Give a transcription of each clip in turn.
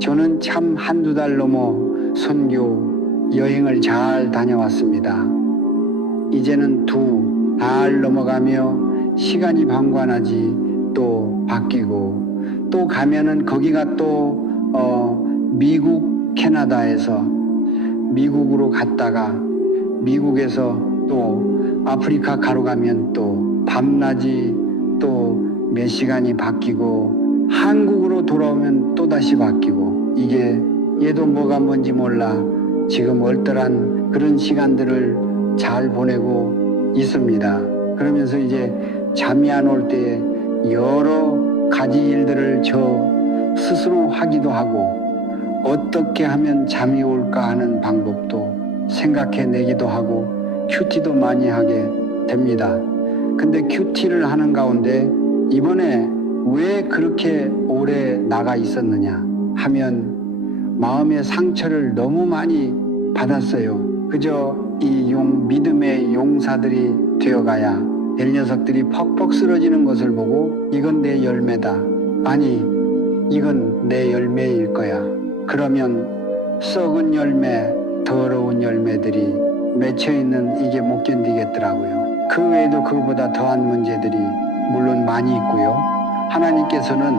저는 참 한두 달 넘어 선교 여행을 잘 다녀왔습니다. 이제는 두 달 넘어가며 시간이 방관하지 또 바뀌고 또 가면은 거기가 또 미국 캐나다에서 미국으로 갔다가 미국에서 또 아프리카 가로 가면 또 밤낮이 또 몇 시간이 바뀌고 한국으로 돌아오면 또다시 바뀌고 이게 얘도 뭐가 뭔지 몰라 지금 얼떨한 그런 시간들을 잘 보내고 있습니다. 그러면서 이제 잠이 안 올 때 여러 가지 일들을 저 스스로 하기도 하고 어떻게 하면 잠이 올까 하는 방법도 생각해내기도 하고 큐티도 많이 하게 됩니다. 근데 큐티를 하는 가운데 이번에 왜 그렇게 오래 나가 있었느냐 하면 마음의 상처를 너무 많이 받았어요. 그저 이 믿음의 용사들이 되어가야 될 녀석들이 퍽퍽 쓰러지는 것을 보고 이건 내 열매다. 아니 이건 내 열매일 거야. 그러면 썩은 열매, 더러운 열매들이 맺혀있는 이게 못 견디겠더라고요. 그 외에도 그보다 더한 문제들이 물론 많이 있고요. 하나님께서는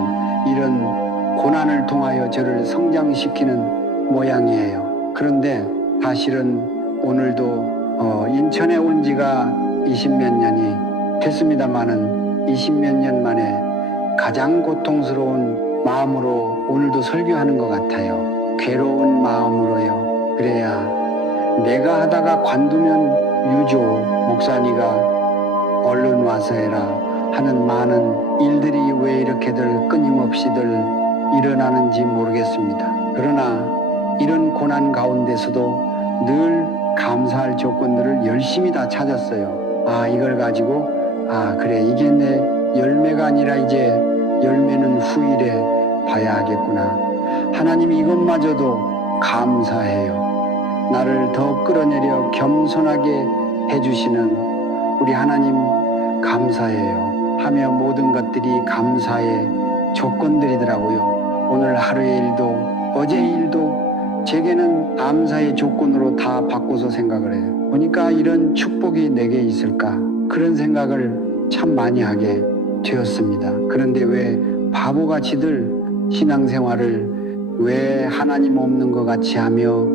이런 고난을 통하여 저를 성장시키는 모양이에요. 그런데 사실은 오늘도 인천에 온 지가 20몇 년이 됐습니다마는 20몇 년 만에 가장 고통스러운 마음으로 오늘도 설교하는 것 같아요. 괴로운 마음으로요. 그래야 내가 하다가 관두면 유조 목사니가 얼른 와서 해라 하는 많은 일들이 왜 이렇게들 끊임없이들 일어나는지 모르겠습니다. 그러나 이런 고난 가운데서도 늘 감사할 조건들을 열심히 다 찾았어요. 이걸 가지고 그래 이게 내 열매가 아니라 이제 열매는 후일에 봐야 하겠구나. 하나님이 이것마저도 감사해요. 나를 더 끌어내려 겸손하게 해주시는 우리 하나님 감사해요. 하며 모든 것들이 감사의 조건들이더라고요. 오늘 하루의 일도 어제의 일도 제게는 감사의 조건으로 다 바꿔서 생각을 해요. 보니까 이런 축복이 내게 있을까 그런 생각을 참 많이 하게 되었습니다. 그런데 왜 바보같이들 신앙생활을 왜 하나님 없는 것 같이 하며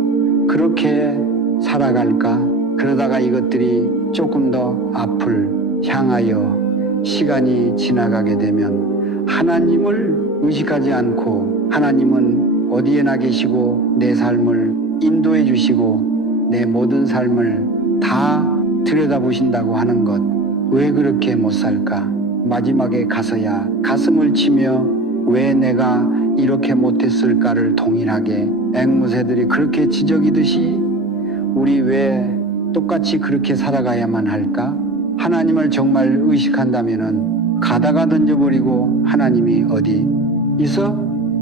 그렇게 살아갈까? 그러다가 이것들이 조금 더 앞을 향하여 시간이 지나가게 되면 하나님을 의식하지 않고 하나님은 어디에나 계시고 내 삶을 인도해 주시고 내 모든 삶을 다 들여다보신다고 하는 것 왜 그렇게 못 살까? 마지막에 가서야 가슴을 치며 왜 내가 이렇게 못했을까를 동일하게 앵무새들이 그렇게 지저귀듯이 우리 왜 똑같이 그렇게 살아가야만 할까? 하나님을 정말 의식한다면은 가다가 던져버리고 하나님이 어디 있어?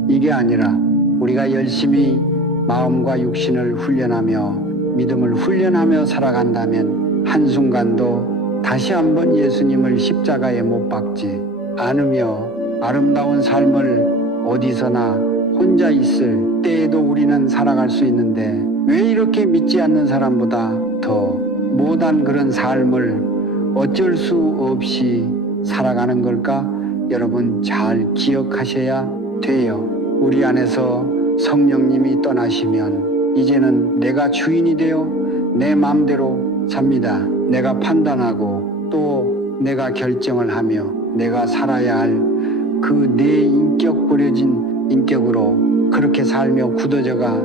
이게 아니라 우리가 열심히 마음과 육신을 훈련하며 믿음을 훈련하며 살아간다면 한순간도 다시 한번 예수님을 십자가에 못 박지 않으며 아름다운 삶을 어디서나 혼자 있을 때에도 우리는 살아갈 수 있는데 왜 이렇게 믿지 않는 사람보다 더 못한 그런 삶을 어쩔 수 없이 살아가는 걸까? 여러분 잘 기억하셔야 돼요. 우리 안에서 성령님이 떠나시면 이제는 내가 주인이 되어 내 마음대로 삽니다. 내가 판단하고 또 내가 결정을 하며 내가 살아야 할 그 내 인격 버려진 인격으로 그렇게 살며 굳어져가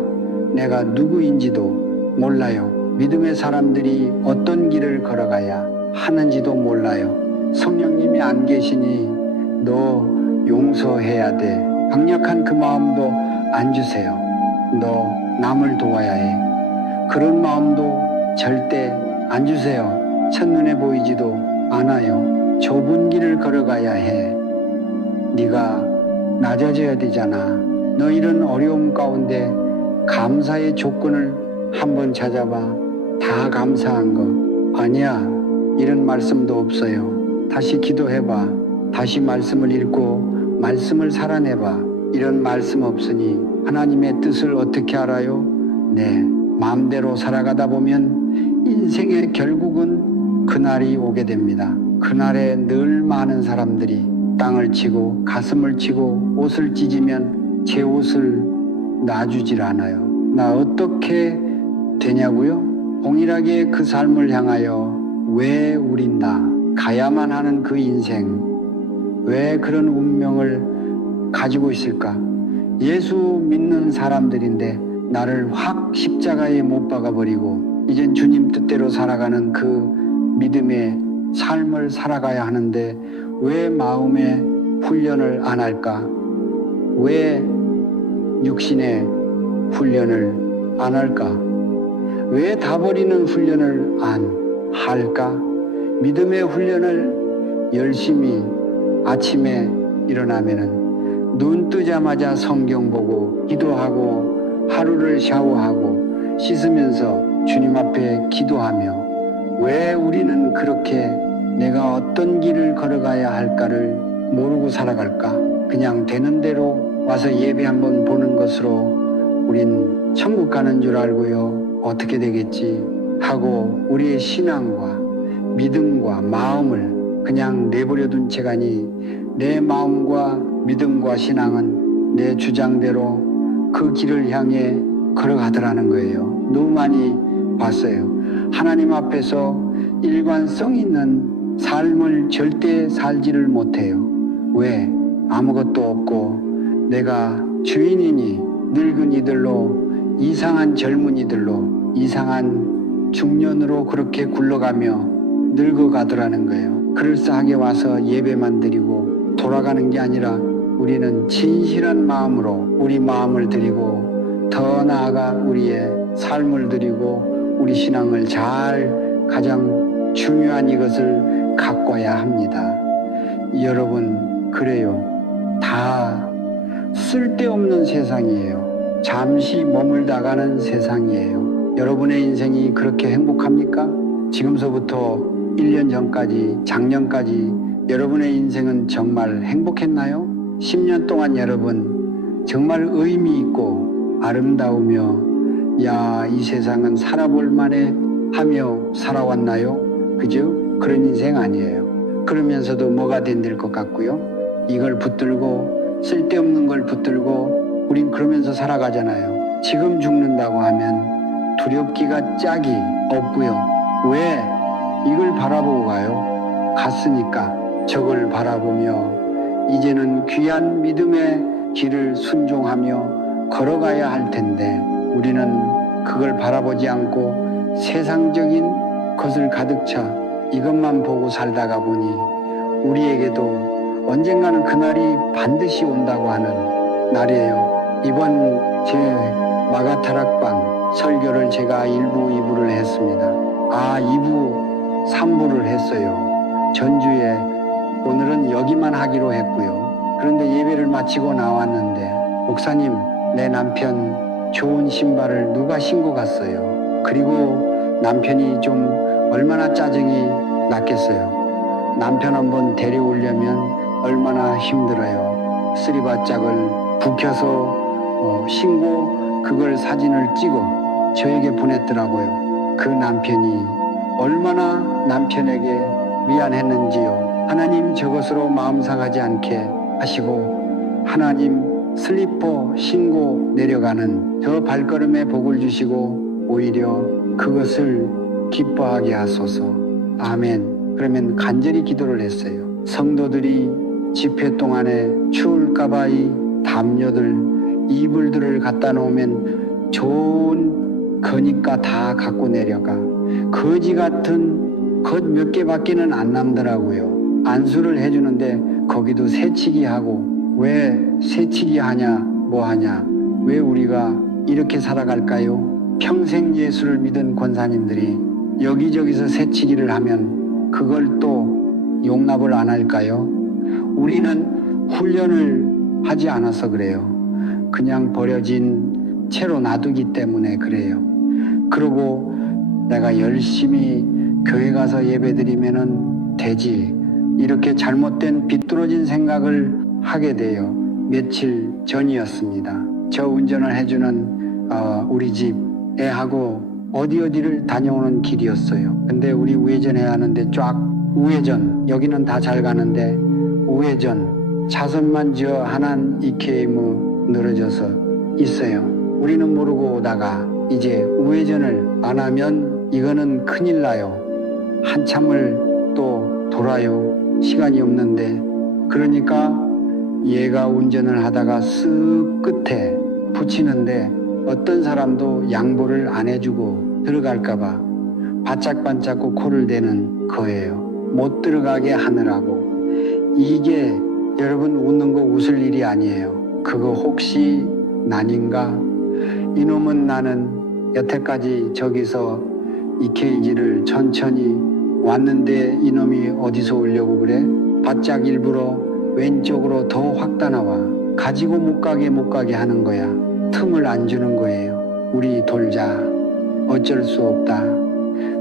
내가 누구인지도 몰라요. 믿음의 사람들이 어떤 길을 걸어가야 하는지도 몰라요. 성령님이 안 계시니 너 용서해야 돼. 강력한 그 마음도 안 주세요. 너 남을 도와야 해. 그런 마음도 절대 안 주세요. 첫눈에 보이지도 않아요. 좁은 길을 걸어가야 해. 네가 낮아져야 되잖아. 너 이런 어려움 가운데 감사의 조건을 한번 찾아봐. 다 감사한 거 아니야. 이런 말씀도 없어요. 다시 기도해봐. 다시 말씀을 읽고 말씀을 살아내봐. 이런 말씀 없으니 하나님의 뜻을 어떻게 알아요? 네, 마음대로 살아가다 보면 인생의 결국은 그날이 오게 됩니다. 그날에 늘 많은 사람들이 땅을 치고 가슴을 치고 옷을 찢으면 제 옷을 놔주질 않아요. 나 어떻게 되냐고요? 동일하게 그 삶을 향하여 왜 우린 나 가야만 하는 그 인생, 왜 그런 운명을 가지고 있을까? 예수 믿는 사람들인데 나를 확 십자가에 못 박아버리고 이젠 주님 뜻대로 살아가는 그 믿음의 삶을 살아가야 하는데 왜 마음의 훈련을 안 할까? 왜 육신의 훈련을 안 할까? 왜 다 버리는 훈련을 안 할까? 믿음의 훈련을 열심히 아침에 일어나면은 눈 뜨자마자 성경 보고 기도하고 하루를 샤워하고 씻으면서 주님 앞에 기도하며 왜 우리는 그렇게 내가 어떤 길을 걸어가야 할까를 모르고 살아갈까? 그냥 되는 대로 와서 예배 한번 보는 것으로 우린 천국 가는 줄 알고요. 어떻게 되겠지 하고 우리의 신앙과 믿음과 마음을 그냥 내버려둔 채가니 내 마음과 믿음과 신앙은 내 주장대로 그 길을 향해 걸어가더라는 거예요. 너무 많이 봤어요. 하나님 앞에서 일관성 있는 삶을 절대 살지를 못해요. 왜? 아무것도 없고 내가 주인이니 늙은이들로 이상한 젊은이들로 이상한 중년으로 그렇게 굴러가며 늙어가더라는 거예요. 그럴싸하게 와서 예배만 드리고 돌아가는 게 아니라 우리는 진실한 마음으로 우리 마음을 드리고 더 나아가 우리의 삶을 드리고 우리 신앙을 잘 가장 중요한 이것을 가꿔야 합니다. 여러분 그래요. 다 쓸데없는 세상이에요. 잠시 머물다가는 세상이에요. 여러분의 인생이 그렇게 행복합니까? 지금서부터 1년 전까지 작년까지 여러분의 인생은 정말 행복했나요? 10년 동안 여러분 정말 의미 있고 아름다우며 야, 이 세상은 살아볼 만해 하며 살아왔나요? 그죠? 그런 인생 아니에요. 그러면서도 뭐가 된들 것 같고요. 이걸 붙들고 쓸데없는 걸 붙들고 우린 그러면서 살아가잖아요. 지금 죽는다고 하면 두렵기가 짝이 없고요. 왜? 이걸 바라보고 가요. 갔으니까 저걸 바라보며 이제는 귀한 믿음의 길을 순종하며 걸어가야 할 텐데 우리는 그걸 바라보지 않고 세상적인 것을 가득 차 이것만 보고 살다가 보니 우리에게도 언젠가는 그날이 반드시 온다고 하는 날이에요. 이번 제 마가타락방 설교를 제가 1부, 2부를 했습니다. 2부, 3부를 했어요. 전주에 오늘은 여기만 하기로 했고요. 그런데 예배를 마치고 나왔는데 목사님, 내 남편 좋은 신발을 누가 신고 갔어요. 그리고 남편이 좀 얼마나 짜증이 났겠어요. 남편 한번 데려오려면 얼마나 힘들어요. 쓰리바짝을 북혀서 신고 그걸 사진을 찍어 저에게 보냈더라고요. 그 남편이 얼마나 남편에게 미안했는지요. 하나님 저것으로 마음 상하지 않게 하시고 하나님 슬리퍼 신고 내려가는 저 발걸음에 복을 주시고 오히려 그것을 기뻐하게 하소서. 아멘. 그러면 간절히 기도를 했어요. 성도들이 집회 동안에 추울까봐 이 담요들, 이불들을 갖다 놓으면 좋은 거니까 다 갖고 내려가. 거지 같은 것 몇 개밖에는 안 남더라고요. 안수를 해주는데 거기도 새치기 하고 왜 새치기 하냐 뭐 하냐 왜 우리가 이렇게 살아갈까요? 평생 예수를 믿은 권사님들이 여기저기서 새치기를 하면 그걸 또 용납을 안 할까요? 우리는 훈련을 하지 않아서 그래요. 그냥 버려진 채로 놔두기 때문에 그래요. 그리고 내가 열심히 교회 가서 예배드리면은 되지 이렇게 잘못된 비뚤어진 생각을 하게 돼요. 며칠 전이었습니다. 저 운전을 해주는 우리 집 애하고 어디를 다녀오는 길이었어요. 근데 우리 우회전해야 하는데 쫙 우회전, 여기는 다 잘 가는데 우회전 차선만 저 하나는 이케이무 늘어져서 있어요. 우리는 모르고 오다가 이제 우회전을 안 하면 이거는 큰일 나요. 한참을 또 돌아요. 시간이 없는데. 그러니까 얘가 운전을 하다가 쓱 끝에 붙이는데 어떤 사람도 양보를 안 해주고 들어갈까봐 바짝바짝 코를 대는 거예요. 못 들어가게 하느라고. 이게 여러분 웃는 거 웃을 일이 아니에요. 그거 혹시 난인가? 이놈은 나는 여태까지 저기서 이케이지를 천천히 왔는데 이놈이 어디서 오려고 그래? 바짝 일부러 왼쪽으로 더 확 따나와. 가지고 못 가게 하는 거야. 틈을 안 주는 거예요. 우리 돌자. 어쩔 수 없다.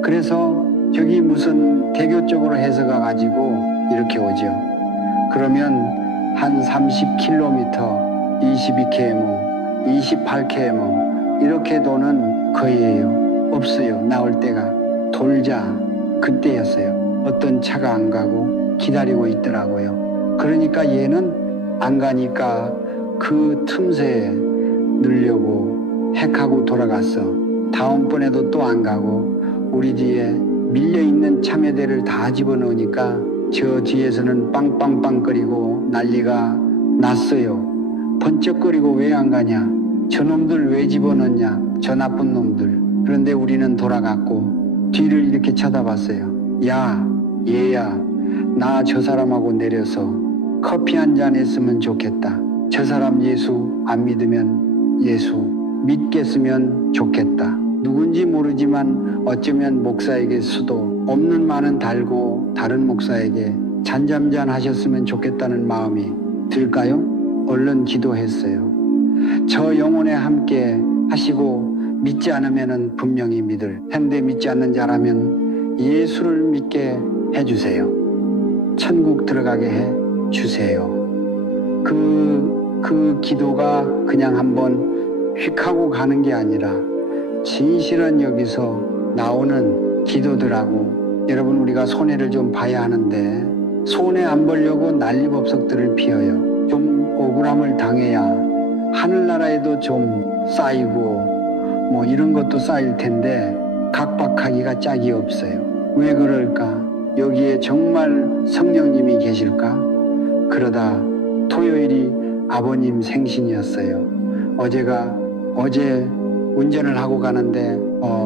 그래서 저기 무슨 개교 쪽으로 해서 가가지고 이렇게 오죠. 그러면 한 30km, 22km, 28km 이렇게 도는 거예요. 없어요. 나올 때가. 돌자. 그때였어요. 어떤 차가 안 가고 기다리고 있더라고요. 그러니까 얘는 안 가니까 그 틈새에 넣으려고 핵하고 돌아갔어. 다음번에도 또 안 가고 우리 뒤에 밀려있는 참외대를 다 집어넣으니까 저 뒤에서는 빵빵빵거리고 난리가 났어요. 번쩍거리고 왜 안 가냐? 저놈들 왜 집어넣냐? 저 나쁜 놈들. 그런데 우리는 돌아갔고 뒤를 이렇게 쳐다봤어요. 야, 얘야, 나 저 사람하고 내려서 커피 한 잔 했으면 좋겠다. 저 사람 예수 안 믿으면 예수 믿겠으면 좋겠다. 누군지 모르지만 어쩌면 목사에게 수도 없는 말은 달고 다른 목사에게 잔잠잔 하셨으면 좋겠다는 마음이 들까요? 얼른 기도했어요. 저 영혼에 함께 하시고 믿지 않으면 분명히 믿을 텐데 믿지 않는 자라면 예수를 믿게 해주세요. 천국 들어가게 해주세요. 그 기도가 그냥 한번 휙 하고 가는 게 아니라 진실은 여기서 나오는 기도들하고 여러분 우리가 손해를 좀 봐야 하는데 손해 안 보려고 난리법석들을 피워요. 좀 억울함을 당해야 하늘나라에도 좀 쌓이고 뭐 이런 것도 쌓일 텐데 각박하기가 짝이 없어요. 왜 그럴까? 여기에 정말 성령님이 계실까? 그러다 토요일이 아버님 생신이었어요. 어제 운전을 하고 가는데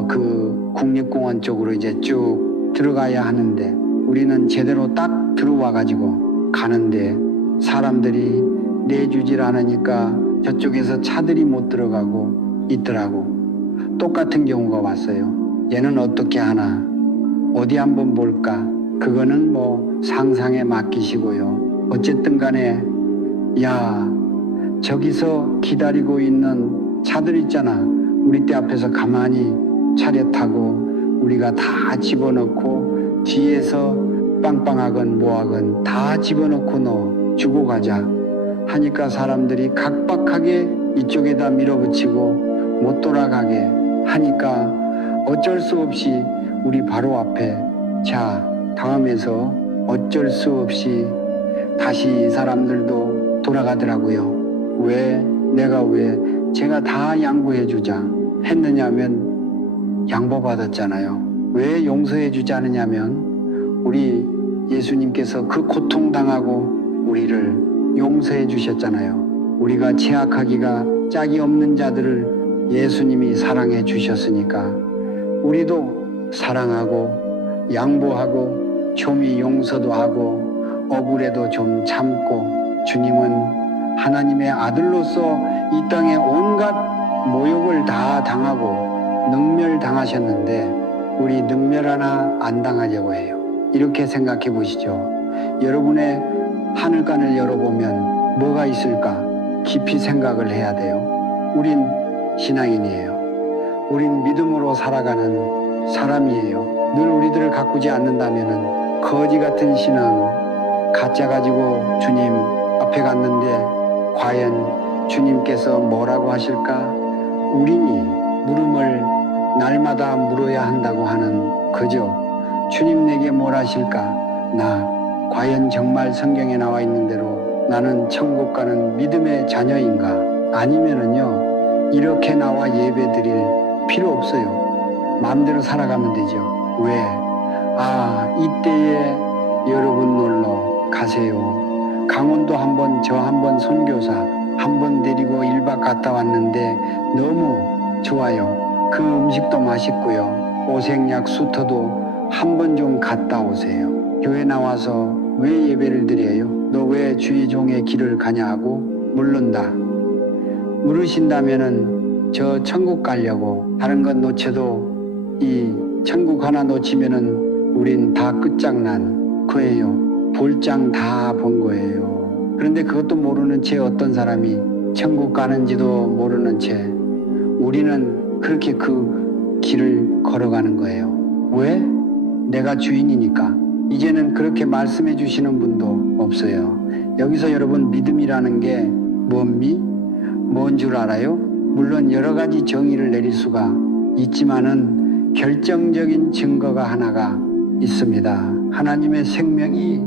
그 국립공원 쪽으로 이제 쭉 들어가야 하는데 우리는 제대로 딱 들어와 가지고 가는데 사람들이 내주질 않으니까 저쪽에서 차들이 못 들어가고 있더라고. 똑같은 경우가 왔어요. 얘는 어떻게 하나? 어디 한번 볼까? 그거는 뭐 상상에 맡기시고요. 어쨌든 간에 야, 저기서 기다리고 있는 차들 있잖아. 우리 때 앞에서 가만히 차례 타고 우리가 다 집어넣고 뒤에서 빵빵하건 뭐하건 다 집어넣고 너 주고 가자 하니까 사람들이 각박하게 이쪽에다 밀어붙이고 못 돌아가게 하니까 어쩔 수 없이 우리 바로 앞에 자 다음에서 어쩔 수 없이 다시 사람들도 돌아가더라고요. 내가 왜 제가 다 양보해 주자 했느냐면 양보받았잖아요. 왜 용서해 주지 않느냐면 우리 예수님께서 그 고통당하고 우리를 용서해 주셨잖아요. 우리가 제약하기가 짝이 없는 자들을 예수님이 사랑해 주셨으니까 우리도 사랑하고 양보하고 좀이 용서도 하고 억울해도 좀 참고 주님은 하나님의 아들로서 이 땅에 온갖 모욕을 다 당하고 능멸당하셨는데 우리 능멸 하나 안 당하려고 해요. 이렇게 생각해 보시죠. 여러분의 하늘관을 열어보면 뭐가 있을까? 깊이 생각을 해야 돼요. 우린 신앙인이에요. 우린 믿음으로 살아가는 사람이에요. 늘 우리들을 가꾸지 않는다면 거지 같은 신앙 가짜 가지고 주님 앞에 갔는데 과연 주님께서 뭐라고 하실까? 우리니 물음을 날마다 물어야 한다고 하는 그저 주님 내게 뭘 하실까? 나 과연 정말 성경에 나와 있는 대로 나는 천국 가는 믿음의 자녀인가? 아니면은요 이렇게 나와 예배 드릴 필요 없어요. 마음대로 살아가면 되죠. 왜? 이때에 여러분 놀러 가세요. 강원도 한번 저 한번 선교사 한번 데리고 1박 갔다 왔는데 너무 좋아요. 그 음식도 맛있고요. 오색약 수터도 한번 좀 갔다 오세요. 교회 나와서 왜 예배를 드려요? 너 왜 주의 종의 길을 가냐 하고 물른다. 물으신다면은 저 천국 가려고 다른 건 놓쳐도 이 천국 하나 놓치면은 우린 다 끝장난 거예요. 볼장 다 본 거예요. 그런데 그것도 모르는 채 어떤 사람이 천국 가는지도 모르는 채 우리는 그렇게 그 길을 걸어가는 거예요. 왜? 내가 주인이니까. 이제는 그렇게 말씀해 주시는 분도 없어요. 여기서 여러분 믿음이라는 게 뭔 줄 알아요? 물론 여러 가지 정의를 내릴 수가 있지만은 결정적인 증거가 하나가 있습니다. 하나님의 생명이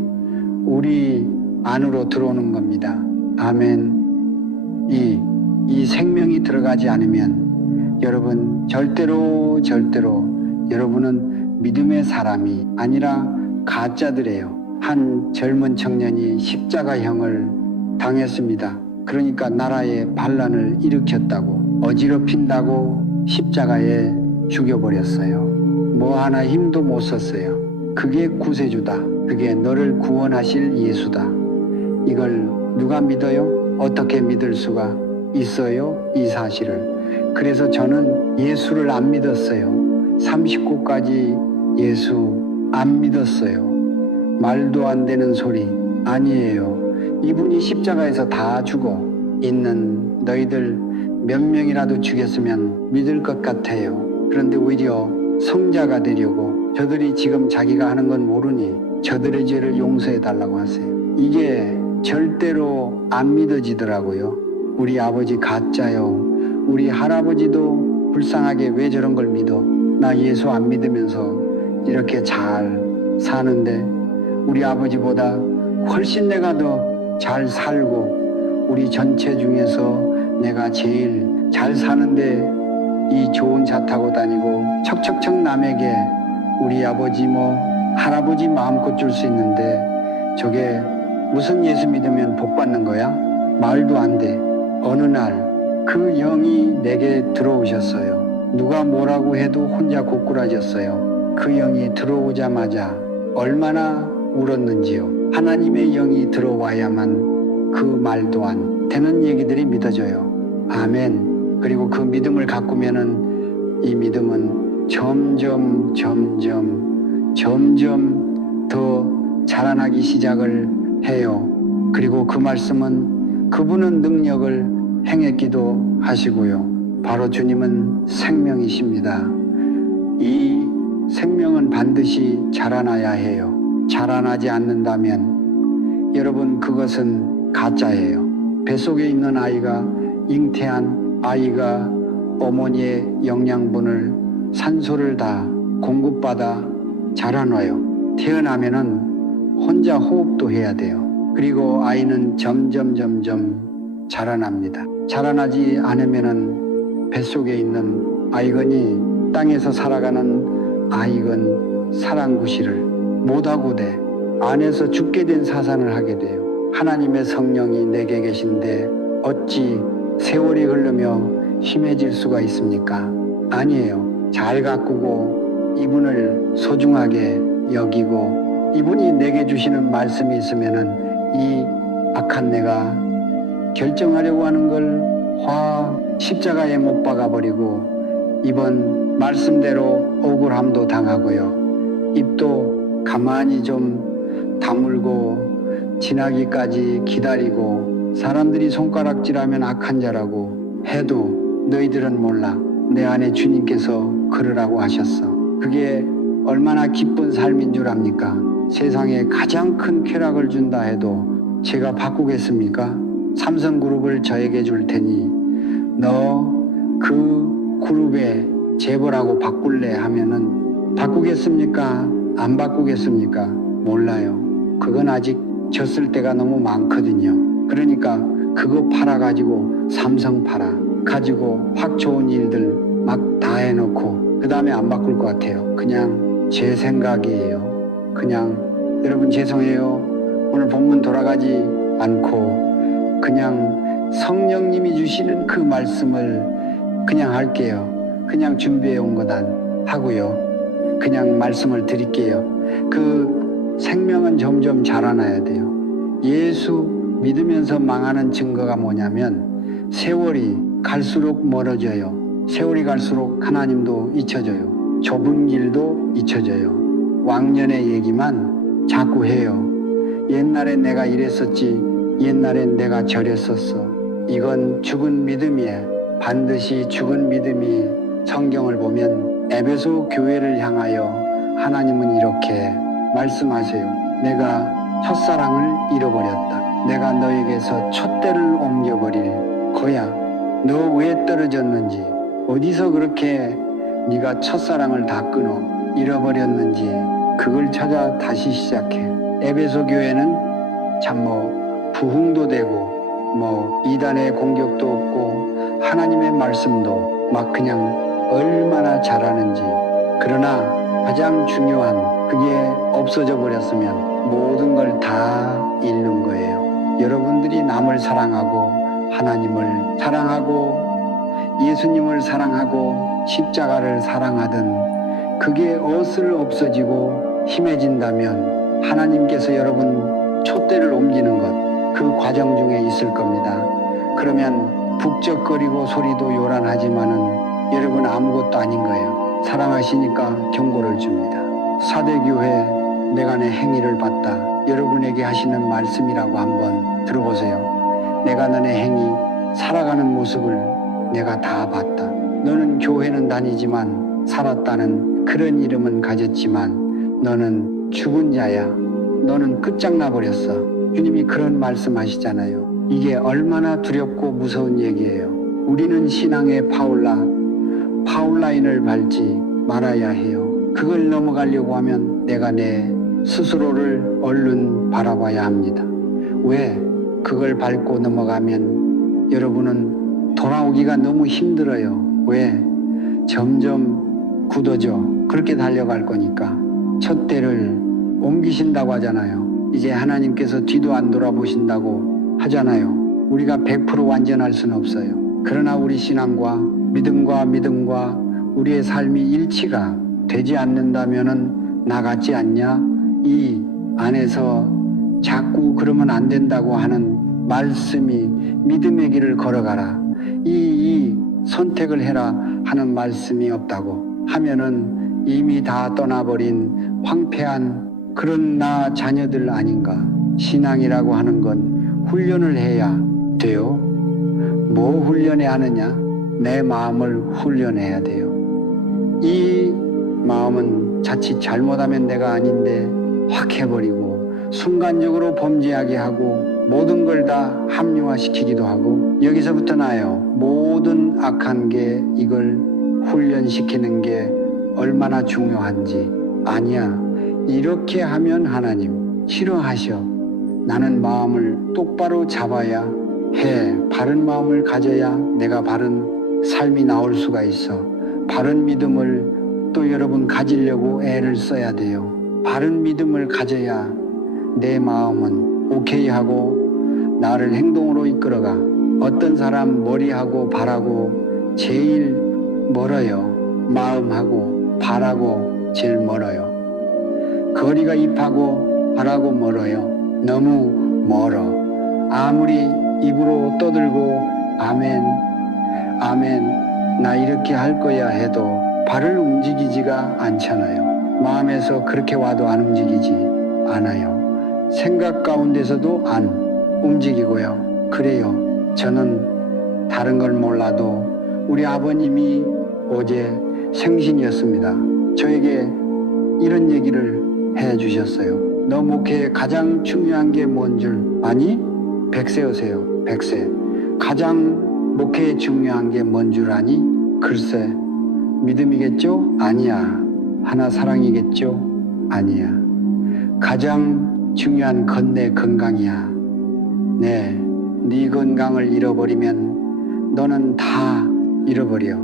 우리 안으로 들어오는 겁니다. 아멘. 이 생명이 들어가지 않으면 여러분 절대로 여러분은 믿음의 사람이 아니라 가짜들이에요. 한 젊은 청년이 십자가형을 당했습니다. 그러니까 나라에 반란을 일으켰다고 어지럽힌다고 십자가에 죽여버렸어요. 뭐 하나 힘도 못 썼어요. 그게 구세주다. 그게 너를 구원하실 예수다. 이걸 누가 믿어요? 어떻게 믿을 수가 있어요? 이 사실을. 그래서 저는 예수를 안 믿었어요. 39까지 예수 안 믿었어요. 말도 안 되는 소리 아니에요. 이분이 십자가에서 다 죽어 있는 너희들 몇 명이라도 죽였으면 믿을 것 같아요. 그런데 오히려 성자가 되려고 저들이 지금 자기가 하는 건 모르니 저들의 죄를 용서해 달라고 하세요. 이게 절대로 안 믿어지더라고요. 우리 아버지 가짜요. 우리 할아버지도 불쌍하게 왜 저런 걸 믿어? 나 예수 안 믿으면서 이렇게 잘 사는데 우리 아버지보다 훨씬 내가 더 잘 살고 우리 전체 중에서 내가 제일 잘 사는데 이 좋은 차 타고 다니고 척척척 남에게 우리 아버지 할아버지 마음껏 줄 수 있는데 저게 무슨 예수 믿으면 복 받는 거야? 말도 안 돼. 어느 날 그 영이 내게 들어오셨어요. 누가 뭐라고 해도 혼자 고꾸라졌어요. 그 영이 들어오자마자 얼마나 울었는지요. 하나님의 영이 들어와야만 그 말도 안 되는 얘기들이 믿어져요. 아멘. 그리고 그 믿음을 가꾸면은 이 믿음은 점점 더 자라나기 시작을 해요. 그리고 그 말씀은 그분은 능력을 행했기도 하시고요. 바로 주님은 생명이십니다. 이 생명은 반드시 자라나야 해요. 자라나지 않는다면 여러분 그것은 가짜예요. 뱃속에 있는 아이가 잉태한 아이가 어머니의 영양분을 산소를 다 공급받아 자라나요. 태어나면은 혼자 호흡도 해야 돼요. 그리고 아이는 점점 자라납니다. 자라나지 않으면은 뱃속에 있는 아이건이 땅에서 살아가는 아이건 사랑구실을 못하고 돼. 안에서 죽게 된 사산을 하게 돼요. 하나님의 성령이 내게 계신데 어찌 세월이 흐르며 힘해질 수가 있습니까? 아니에요. 잘 가꾸고 이분을 소중하게 여기고 이분이 내게 주시는 말씀이 있으면은 이 악한 내가 결정하려고 하는 걸 십자가에 못 박아버리고 이번 말씀대로 억울함도 당하고요. 입도 가만히 좀 다물고 지나기까지 기다리고 사람들이 손가락질하면 악한 자라고 해도 너희들은 몰라. 내 안에 주님께서 그러라고 하셨어. 그게 얼마나 기쁜 삶인 줄 압니까? 세상에 가장 큰 쾌락을 준다 해도 제가 바꾸겠습니까? 삼성그룹을 저에게 줄 테니 너 그 그룹에 재벌하고 바꿀래 하면은 바꾸겠습니까? 안 바꾸겠습니까? 몰라요. 그건 아직 졌을 때가 너무 많거든요. 그러니까 그거 팔아가지고 삼성 팔아 가지고 확 좋은 일들 막 다 해놓고 그 다음에 안 바꿀 것 같아요. 그냥 제 생각이에요. 그냥 여러분 죄송해요. 오늘 본문 돌아가지 않고 그냥 성령님이 주시는 그 말씀을 그냥 할게요. 그냥 준비해 온 거단 하고요. 그냥 말씀을 드릴게요. 그 생명은 점점 자라나야 돼요. 예수 믿으면서 망하는 증거가 뭐냐면 세월이 갈수록 멀어져요. 세월이 갈수록 하나님도 잊혀져요. 좁은 길도 잊혀져요. 왕년의 얘기만 자꾸 해요. 옛날에 내가 이랬었지, 옛날엔 내가 저랬었어. 이건 죽은 믿음이에요. 반드시 죽은 믿음이 성경을 보면 에베소 교회를 향하여 하나님은 이렇게 말씀하세요. 내가 첫사랑을 잃어버렸다. 내가 너에게서 촛대를 옮겨버릴 거야. 너 왜 떨어졌는지, 어디서 그렇게 네가 첫사랑을 다 끊어 잃어버렸는지 그걸 찾아 다시 시작해. 에베소 교회는 참 부흥도 되고 이단의 공격도 없고 하나님의 말씀도 막 그냥 얼마나 잘하는지. 그러나 가장 중요한 그게 없어져 버렸으면 모든 걸 다 잃는 거예요. 여러분들이 남을 사랑하고 하나님을 사랑하고 예수님을 사랑하고 십자가를 사랑하든 그게 어슬 없어지고 힘해진다면 하나님께서 여러분 촛대를 옮기는 것 그 과정 중에 있을 겁니다. 그러면 북적거리고 소리도 요란하지만은 여러분 아무것도 아닌 거예요. 사랑하시니까 경고를 줍니다. 사대교회 내가 내 행위를 봤다. 여러분에게 하시는 말씀이라고 한번 들어보세요. 내가 너네 행위 살아가는 모습을 내가 다 봤다. 너는 교회는 다니지만 살았다는 그런 이름은 가졌지만 너는 죽은 자야. 너는 끝장나 버렸어. 주님이 그런 말씀하시잖아요. 이게 얼마나 두렵고 무서운 얘기예요. 우리는 신앙의 파울라인을 밟지 말아야 해요. 그걸 넘어가려고 하면 내가 내 스스로를 얼른 바라봐야 합니다. 왜? 그걸 밟고 넘어가면 여러분은 돌아오기가 너무 힘들어요. 왜? 점점 굳어져. 그렇게 달려갈 거니까. 촛대를 옮기신다고 하잖아요. 이제 하나님께서 뒤도 안 돌아보신다고 하잖아요. 우리가 100% 완전할 수는 없어요. 그러나 우리 신앙과 믿음과 우리의 삶이 일치가 되지 않는다면은 나같지 않냐? 이 안에서 자꾸 그러면 안 된다고 하는 말씀이 믿음의 길을 걸어가라. 이 선택을 해라 하는 말씀이 없다고 하면은 이미 다 떠나버린 황폐한 그런 나 자녀들 아닌가. 신앙이라고 하는 건 훈련을 해야 돼요. 뭐 훈련해야 하느냐? 내 마음을 훈련해야 돼요. 이 마음은 자칫 잘못하면 내가 아닌데 확 해버리고 순간적으로 범죄하게 하고 모든 걸 다 합리화시키기도 하고 여기서부터 나요. 모든 악한 게 이걸 훈련시키는 게 얼마나 중요한지. 아니야. 이렇게 하면 하나님 싫어하셔. 나는 마음을 똑바로 잡아야 해. 바른 마음을 가져야 내가 바른 삶이 나올 수가 있어. 바른 믿음을 또 여러분 가지려고 애를 써야 돼요. 바른 믿음을 가져야 내 마음은 오케이 하고 나를 행동으로 이끌어가. 어떤 사람 머리하고 발하고 제일 멀어요. 마음하고 발하고 제일 멀어요. 거리가 입하고 발하고 멀어요. 너무 멀어. 아무리 입으로 떠들고 아멘 나 이렇게 할 거야 해도 발을 움직이지가 않잖아요. 마음에서 그렇게 와도 안 움직이지 않아요. 생각 가운데서도 안 움직이고요. 그래요. 저는 다른 걸 몰라도 우리 아버님이 어제 생신이었습니다. 저에게 이런 얘기를 해 주셨어요. 너 목회에 가장 중요한 게 뭔 줄 아니? 100세여세요. 100세. 가장 목회에 중요한 게 뭔 줄 아니? 글쎄, 믿음이겠죠? 아니야. 하나 사랑이겠죠? 아니야. 가장 중요한 건 내 건강이야. 네 건강을 잃어버리면 너는 다 잃어버려.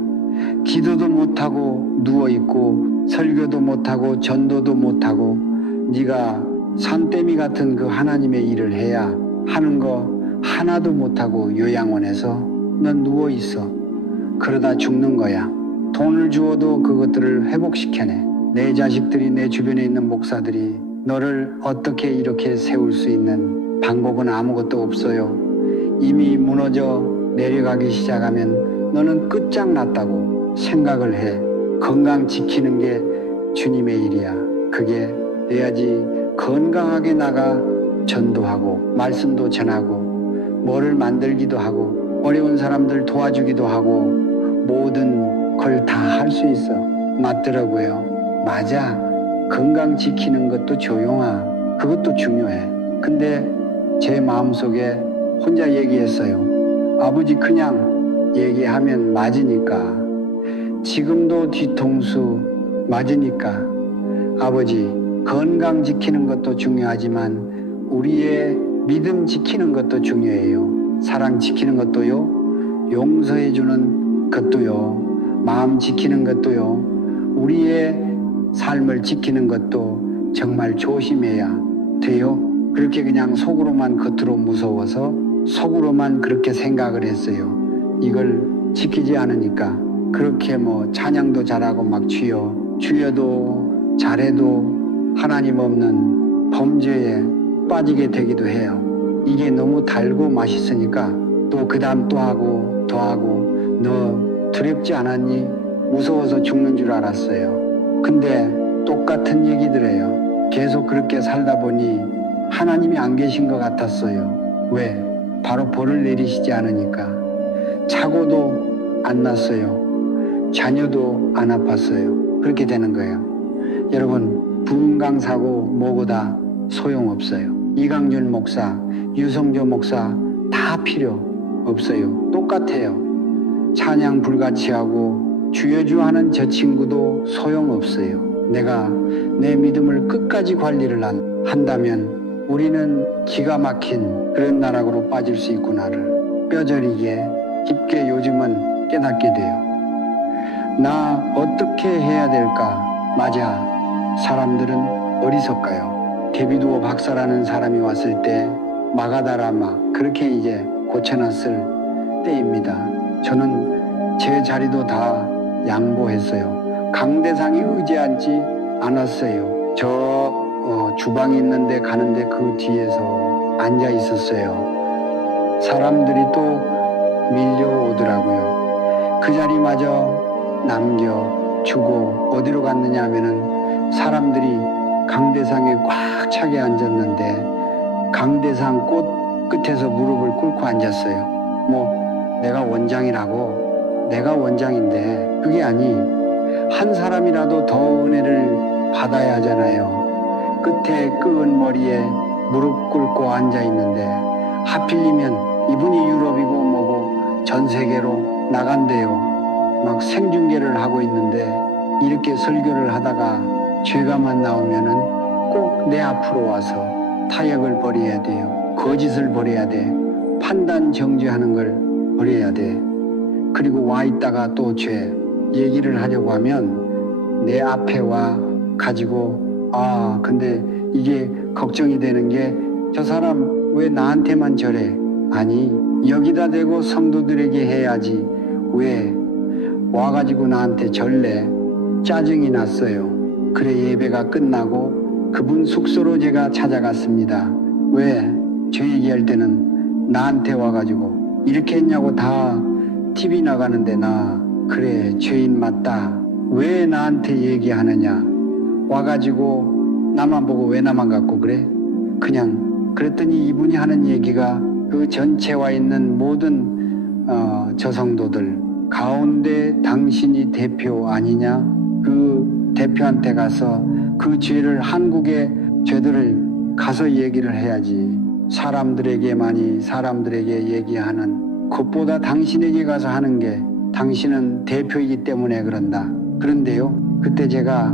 기도도 못하고 누워있고 설교도 못하고 전도도 못하고 네가 산더미 같은 그 하나님의 일을 해야 하는 거 하나도 못하고 요양원에서 넌 누워있어. 그러다 죽는 거야. 돈을 주어도 그것들을 회복시켜내. 내 자식들이, 내 주변에 있는 목사들이 너를 어떻게 이렇게 세울 수 있는 방법은 아무것도 없어요. 이미 무너져 내려가기 시작하면 너는 끝장났다고 생각을 해. 건강 지키는 게 주님의 일이야. 그게 돼야지 건강하게 나가 전도하고 말씀도 전하고 뭐를 만들기도 하고 어려운 사람들 도와주기도 하고 모든 걸 다 할 수 있어. 맞더라고요. 맞아. 건강 지키는 것도 조용하. 그것도 중요해. 근데 제 마음속에 혼자 얘기했어요. 아버지 그냥 얘기하면 맞으니까. 지금도 뒤통수 맞으니까. 아버지 건강 지키는 것도 중요하지만 우리의 믿음 지키는 것도 중요해요. 사랑 지키는 것도요. 용서해 주는 것도요. 마음 지키는 것도요. 우리의 삶을 지키는 것도 정말 조심해야 돼요. 그렇게 그냥 속으로만 겉으로 무서워서 속으로만 그렇게 생각을 했어요. 이걸 지키지 않으니까 그렇게 뭐 찬양도 잘하고 막 주여도 잘해도 하나님 없는 범죄에 빠지게 되기도 해요. 이게 너무 달고 맛있으니까 또 그 다음 또 하고 더 하고. 너 두렵지 않았니? 무서워서 죽는 줄 알았어요. 근데 똑같은 얘기들 해요. 계속 그렇게 살다 보니 하나님이 안 계신 것 같았어요. 왜? 바로 벌을 내리시지 않으니까. 사고도 안 났어요. 자녀도 안 아팠어요. 그렇게 되는 거예요. 여러분, 부흥강 사고 뭐고 다 소용없어요. 이강준 목사, 유성조 목사 다 필요 없어요. 똑같아요. 찬양 불같이 하고 주여주 하는 저 친구도 소용없어요. 내가 내 믿음을 끝까지 관리를 한다면 우리는 기가 막힌 그런 나락으로 빠질 수 있구나를 뼈저리게 깊게 요즘은 깨닫게 돼요. 나 어떻게 해야 될까? 맞아. 사람들은 어리석어요. 데비드워 박사라는 사람이 왔을 때 마가다라마 그렇게 이제 고쳐놨을 때입니다. 저는 제 자리도 다 양보했어요. 강대상이 의지하지 않았어요. 주방이 있는데 가는데 그 뒤에서 앉아 있었어요. 사람들이 또 밀려오더라고요. 그 자리마저 남겨주고 어디로 갔느냐 하면은 사람들이 강대상에 꽉 차게 앉았는데 강대상 꽃 끝에서 무릎을 꿇고 앉았어요. 내가 원장이라고. 내가 원장인데 그게 아니. 한 사람이라도 더 은혜를 받아야 하잖아요. 끝에 끄은 머리에 무릎 꿇고 앉아 있는데 하필이면 이분이 유럽이고 뭐고 전 세계로 나간대요. 막 생중계를 하고 있는데 이렇게 설교를 하다가 죄가만 나오면은 꼭 내 앞으로 와서 타협을 버려야 돼요. 거짓을 버려야 돼. 판단 정죄하는 걸 버려야 돼. 그리고 와 있다가 또 죄 얘기를 하려고 하면 내 앞에 와 가지고 근데 이게 걱정이 되는 게 저 사람 왜 나한테만 저래? 아니 여기다 대고 성도들에게 해야지. 왜 와가지고 나한테 절래? 짜증이 났어요. 그래 예배가 끝나고 그분 숙소로 제가 찾아갔습니다. 왜? 저 얘기할 때는 나한테 와가지고 이렇게 했냐고 다 TV 나가는데 나 그래 죄인 맞다. 왜 나한테 얘기하느냐? 와가지고 나만 보고 왜 나만 갖고 그래? 그냥 그랬더니 이분이 하는 얘기가 그 전체와 있는 모든 저성도들 가운데 당신이 대표 아니냐? 그 대표한테 가서 그 죄를 한국의 죄들을 가서 얘기를 해야지. 사람들에게만이 사람들에게 얘기하는 것보다 당신에게 가서 하는 게 당신은 대표이기 때문에 그런다. 그런데요, 그때 제가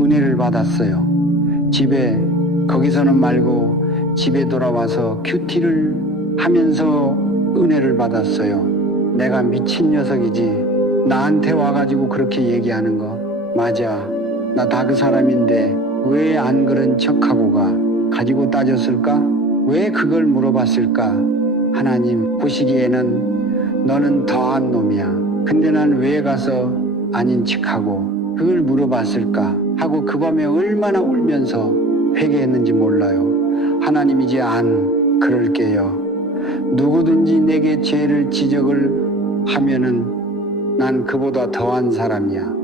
은혜를 받았어요. 집에 거기서는 말고 집에 돌아와서 큐티를 하면서 은혜를 받았어요. 내가 미친 녀석이지. 나한테 와가지고 그렇게 얘기하는 거 맞아. 나 다 그 사람인데 왜 안 그런 척하고 가? 가지고 따졌을까? 왜 그걸 물어봤을까? 하나님 보시기에는 너는 더한 놈이야. 근데 난 왜 가서 아닌 척하고 그걸 물어봤을까? 하고 그 밤에 얼마나 울면서 회개했는지 몰라요. 하나님 이제 안 그럴게요. 누구든지 내게 죄를 지적을 하면은 난 그보다 더한 사람이야.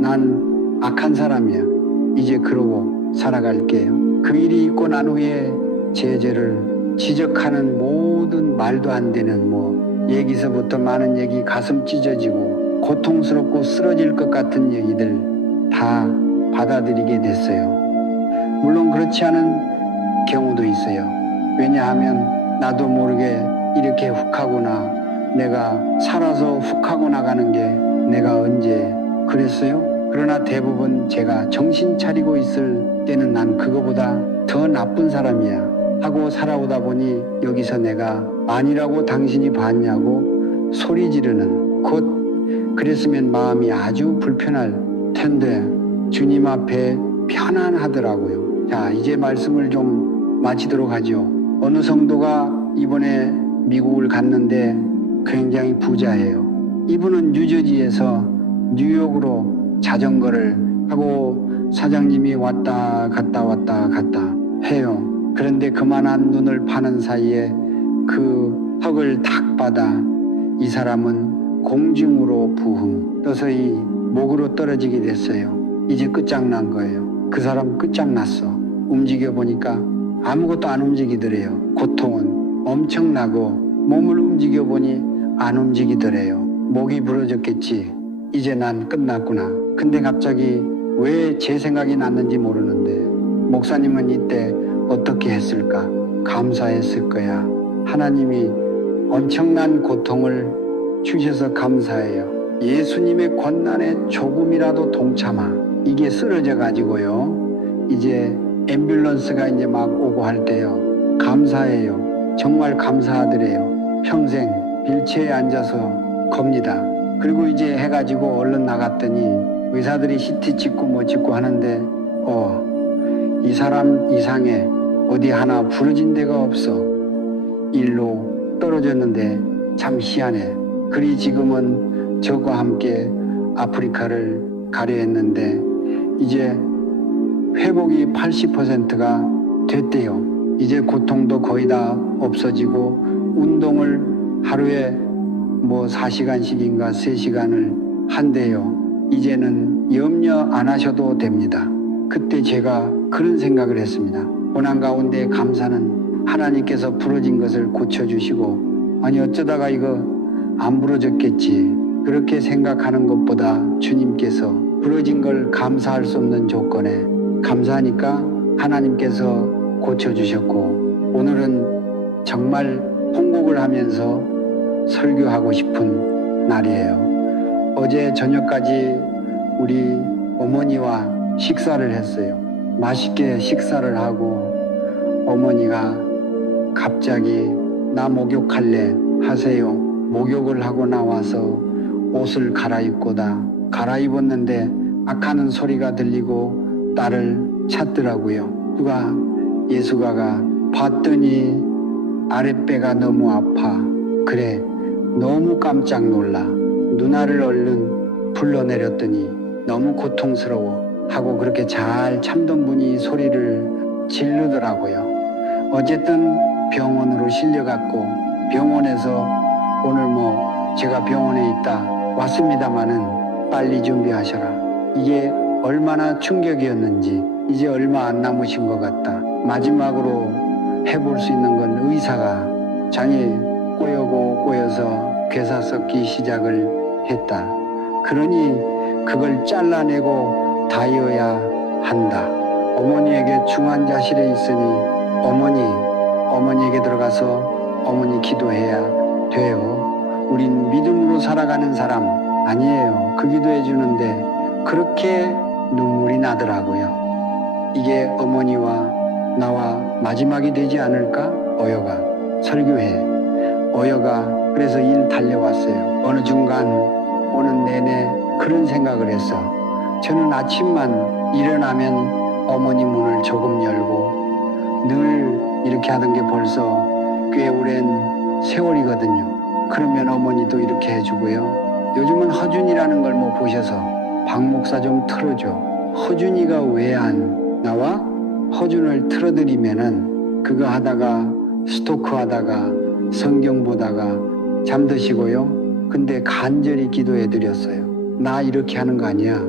난 악한 사람이야. 이제 그러고 살아갈게요. 그 일이 있고 난 후에 제 죄를 지적하는 모든 말도 안 되는 얘기서부터 많은 얘기, 가슴 찢어지고 고통스럽고 쓰러질 것 같은 얘기들 다 받아들이게 됐어요. 물론 그렇지 않은 경우도 있어요. 왜냐하면 나도 모르게 이렇게 훅 하거나 내가 살아서 훅 하고 나가는 게 내가 언제 그랬어요? 그러나 대부분 제가 정신 차리고 있을 때는 난 그거보다 더 나쁜 사람이야 하고 살아오다 보니 여기서 내가 아니라고 당신이 봤냐고 소리 지르는, 곧 그랬으면 마음이 아주 불편할 텐데 주님 앞에 편안하더라고요. 자, 이제 말씀을 좀 마치도록 하죠. 어느 성도가 이번에 미국을 갔는데 굉장히 부자예요. 이분은 뉴저지에서 뉴욕으로 자전거를 하고 사장님이 왔다 갔다 해요. 그런데 그만한 눈을 파는 사이에 그 턱을 탁 받아 이 사람은 공중으로 부흥 떠서이 목으로 떨어지게 됐어요. 이제 끝장난 거예요. 그 사람 끝장났어. 움직여 보니까 아무것도 안 움직이더래요. 고통은 엄청나고 몸을 움직여 보니 안 움직이더래요. 목이 부러졌겠지. 이제 난 끝났구나. 근데 갑자기 왜 제 생각이 났는지 모르는데 목사님은 이때 어떻게 했을까? 감사했을 거야. 하나님이 엄청난 고통을 주셔서 감사해요. 예수님의 권난에 조금이라도 동참하. 이게 쓰러져 가지고요. 이제 앰뷸런스가 이제 막 오고 할 때요. 감사해요. 정말 감사하더래요. 평생 휠체어에 앉아서 겁니다. 그리고 이제 해가지고 얼른 나갔더니 의사들이 CT 찍고 뭐 찍고 하는데 이 사람 이상해. 어디 하나 부러진 데가 없어. 일로 떨어졌는데 참 희한해. 그리 지금은 저와 함께 아프리카를 가려 했는데 이제 회복이 80%가 됐대요. 이제 고통도 거의 다 없어지고 운동을 하루에 4시간씩인가 3시간을 한대요. 이제는 염려 안 하셔도 됩니다. 그때 제가 그런 생각을 했습니다. 고난 가운데 감사는 하나님께서 부러진 것을 고쳐주시고 아니 어쩌다가 이거 안 부러졌겠지 그렇게 생각하는 것보다 주님께서 부러진 걸 감사할 수 없는 조건에 감사하니까 하나님께서 고쳐주셨고 오늘은 정말 hon곡을 하면서 설교하고 싶은 날이에요. 어제 저녁까지 우리 어머니와 식사를 했어요. 맛있게 식사를 하고 어머니가 갑자기 나 목욕할래 하세요. 목욕을 하고 나와서 옷을 갈아입었는데 악하는 소리가 들리고 딸을 찾더라고요. 누가 예수가가 봤더니 아랫배가 너무 아파. 그래 너무 깜짝 놀라. 누나를 얼른 불러내렸더니 너무 고통스러워 하고 그렇게 잘 참던 분이 소리를 지르더라고요. 어쨌든 병원으로 실려갔고 병원에서 오늘 제가 병원에 있다 왔습니다마는 빨리 준비하셔라. 이게 얼마나 충격이었는지 이제 얼마 안 남으신 것 같다. 마지막으로 해볼 수 있는 건 의사가 장이 꼬여서 괴사 썩기 시작을 했다. 그러니 그걸 잘라내고 다이어야 한다. 어머니에게 중환자실에 있으니 어머니 어머니에게 들어가서 어머니 기도해야 돼요. 우린 믿음으로 살아가는 사람 아니에요. 그 기도해 주는데 그렇게 눈물이 나더라고요. 이게 어머니와 나와 마지막이 되지 않을까? 어여가 설교해. 어여가 그래서 일 달려왔어요. 어느 중간 오는 내내 그런 생각을 했어. 저는 아침만 일어나면 어머니 문을 조금 열고 늘 이렇게 하던 게 벌써 꽤 오랜 세월이거든요. 그러면 어머니도 이렇게 해주고요. 요즘은 허준이라는 걸 뭐 보셔서 박 목사 좀 틀어줘. 허준이가 왜 안 나와? 허준을 틀어드리면은 그거 하다가 스토크 하다가 성경 보다가 잠드시고요. 근데 간절히 기도해 드렸어요. 나 이렇게 하는 거 아니야.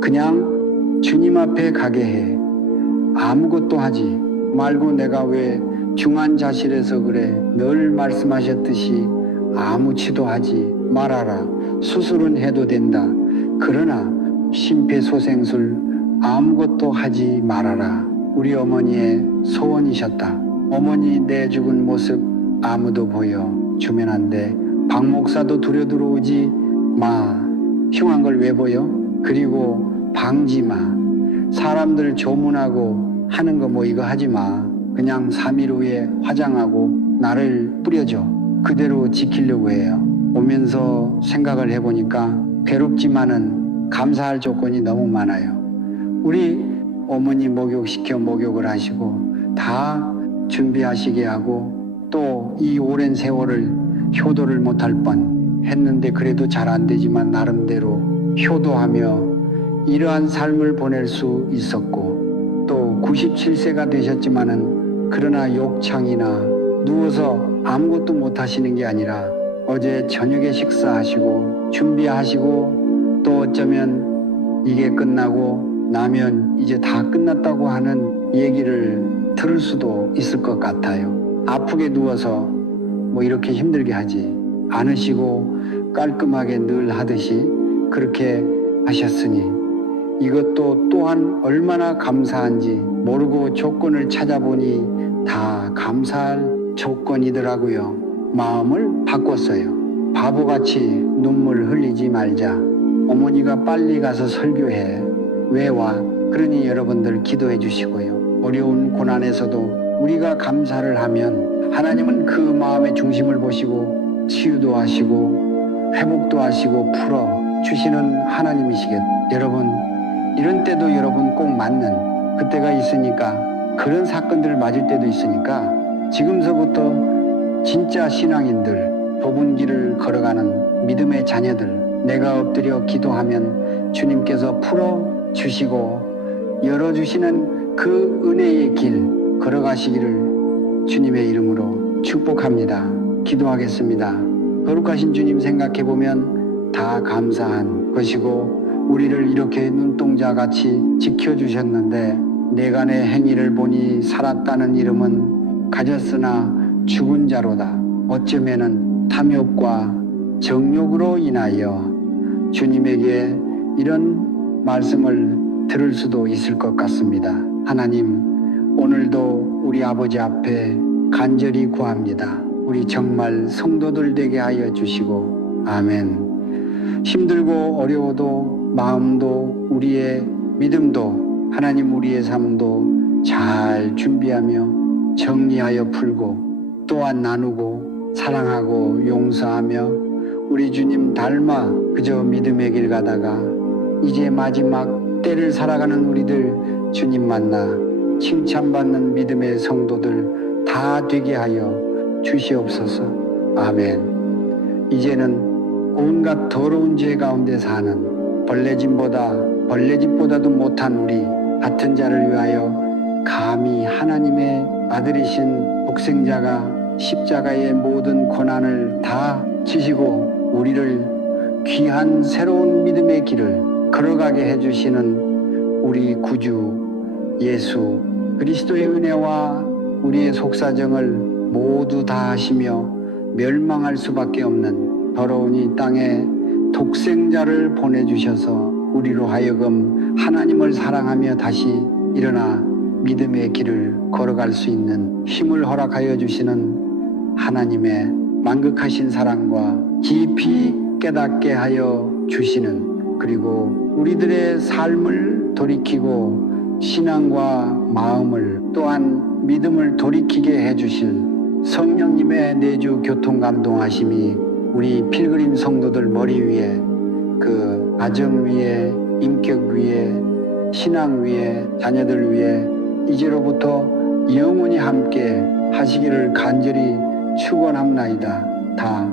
그냥 주님 앞에 가게 해. 아무것도 하지 말고 내가 왜 중환자실에서 그래. 늘 말씀하셨듯이 아무치도 하지 말아라. 수술은 해도 된다. 그러나 심폐소생술 아무것도 하지 말아라. 우리 어머니의 소원이셨다. 어머니 내 죽은 모습 아무도 보여주면 안 돼. 박 목사도 두려들어오지 마. 흉한 걸 왜 보여? 그리고 방지 마. 사람들 조문하고 하는 거 뭐 이거 하지 마. 그냥 3일 후에 화장하고 나를 뿌려줘. 그대로 지키려고 해요. 오면서 생각을 해보니까 괴롭지만은 감사할 조건이 너무 많아요. 우리 어머니 목욕시켜 목욕을 하시고 다 준비하시게 하고 또 이 오랜 세월을 효도를 못할 뻔 했는데 그래도 잘 안 되지만 나름대로 효도하며 이러한 삶을 보낼 수 있었고 또 97세가 되셨지만은 그러나 욕창이나 누워서 아무것도 못 하시는 게 아니라 어제 저녁에 식사하시고 준비하시고 또 어쩌면 이게 끝나고 나면 이제 다 끝났다고 하는 얘기를 들을 수도 있을 것 같아요. 아프게 누워서 뭐 이렇게 힘들게 하지 않으시고 깔끔하게 늘 하듯이 그렇게 하셨으니 이것도 또한 얼마나 감사한지 모르고 조건을 찾아보니 다 감사할 조건이더라고요. 마음을 바꿨어요. 바보같이 눈물 흘리지 말자. 어머니가 빨리 가서 설교해. 왜 와? 그러니 여러분들 기도해 주시고요. 어려운 고난에서도 우리가 감사를 하면 하나님은 그 마음의 중심을 보시고 치유도 하시고 회복도 하시고 풀어 주시는 하나님이시겠. 여러분 이런 때도 여러분 꼭 맞는 그때가 있으니까 그런 사건들을 맞을 때도 있으니까 지금서부터 진짜 신앙인들 좁은 길을 걸어가는 믿음의 자녀들 내가 엎드려 기도하면 주님께서 풀어 주시고 열어주시는 그 은혜의 길 걸어가시기를 주님의 이름으로 축복합니다. 기도하겠습니다. 거룩하신 주님 생각해보면 다 감사한 것이고 우리를 이렇게 눈동자같이 지켜주셨는데 내간의 행위를 보니 살았다는 이름은 가졌으나 죽은 자로다. 어쩌면은 탐욕과 정욕으로 인하여 주님에게 이런 말씀을 들을 수도 있을 것 같습니다. 하나님 오늘도 우리 아버지 앞에 간절히 구합니다. 우리 정말 성도들 되게 하여 주시고 아멘. 힘들고 어려워도 마음도 우리의 믿음도 하나님 우리의 삶도 잘 준비하며 정리하여 풀고 또한 나누고 사랑하고 용서하며 우리 주님 닮아 그저 믿음의 길 가다가 이제 마지막 때를 살아가는 우리들 주님 만나 칭찬받는 믿음의 성도들 다 되게 하여 주시옵소서. 아멘. 이제는 온갖 더러운 죄 가운데 사는 벌레집보다도 못한 우리 같은 자를 위하여 감히 하나님의 아들이신 독생자가 십자가의 모든 고난을 다 지시고 우리를 귀한 새로운 믿음의 길을 걸어가게 해주시는 우리 구주 예수 그리스도의 은혜와 우리의 속사정을 모두 다 하시며 멸망할 수밖에 없는 더러운 이 땅에 독생자를 보내주셔서 우리로 하여금 하나님을 사랑하며 다시 일어나 믿음의 길을 걸어갈 수 있는 힘을 허락하여 주시는 하나님의 만극하신 사랑과 깊이 깨닫게 하여 주시는, 그리고 우리들의 삶을 돌이키고 신앙과 마음을 또한 믿음을 돌이키게 해주실 성령님의 내주 교통감동하심이 우리 필그림 성도들 머리 위에, 그 가정 위에, 인격 위에, 신앙 위에, 자녀들 위에 이제로부터 영원히 함께 하시기를 간절히 축원합나이다. 다